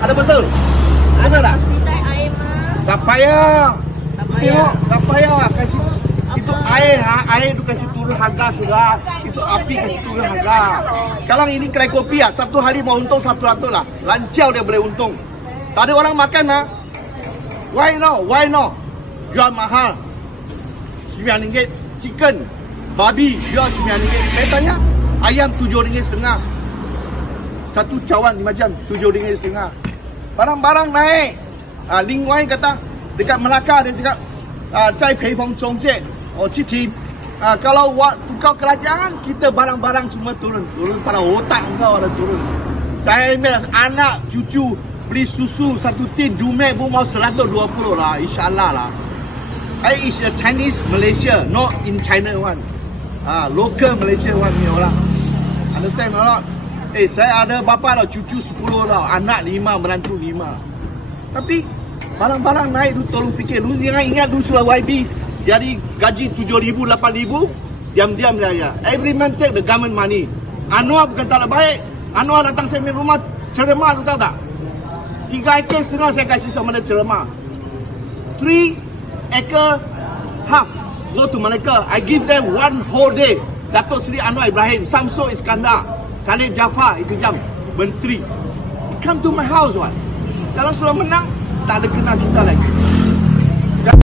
Ada betul? Betul tak? Subsidi air mah. Tak payah. Tak payah. Tengok, tak payah lah kasih. Itu air, air itu kasih turun harga sudah. Itu api kasih turun harga. Sekarang ini kedai kopi lah, satu hari mau untung 100 lah. Lancau dia boleh untung. Tak ada orang makan lah. Why no? Why no? Jual mahal. RM9. Chicken, babi jual RM9. Saya tanya, ayam RM7.5. Satu cawan 5 jam RM7.5. Barang-barang naik. Ling Wai kata dekat Melaka dia cakap cai pei feng zhong xie citi. Kalau tukar kerajaan kita barang-barang semua turun pada otak kau ada turun. Saya ambil anak cucu beli susu satu tin Dumex pun mau 120 lah, insyaAllah lah. I is a Chinese Malaysia, not in China one. Local Malaysia one ni orang. Understand or not? Saya ada bapa dah, cucu 10 dah, anak 5, menantu 5. Tapi barang-barang naik tu tolong fikir. Lu jangan ingat dulu sudah YB jadi gaji 7,000, 8,000, diam-diam saja. Every man take the government money. Anwar bukan tak baik. Anwar datang saya punya rumah ceremah, tu tahu tak? 3 ekar setengah saya kasih sama dia ceremah. 3 acre half go to Malacca. I give them 1 whole day. Datuk Seri Anwar Ibrahim, Samsul Iskandar, Khalid Jaafar itu jam menteri. Come to my house one. Kalau sudah menang, tak ada kenal kita lagi.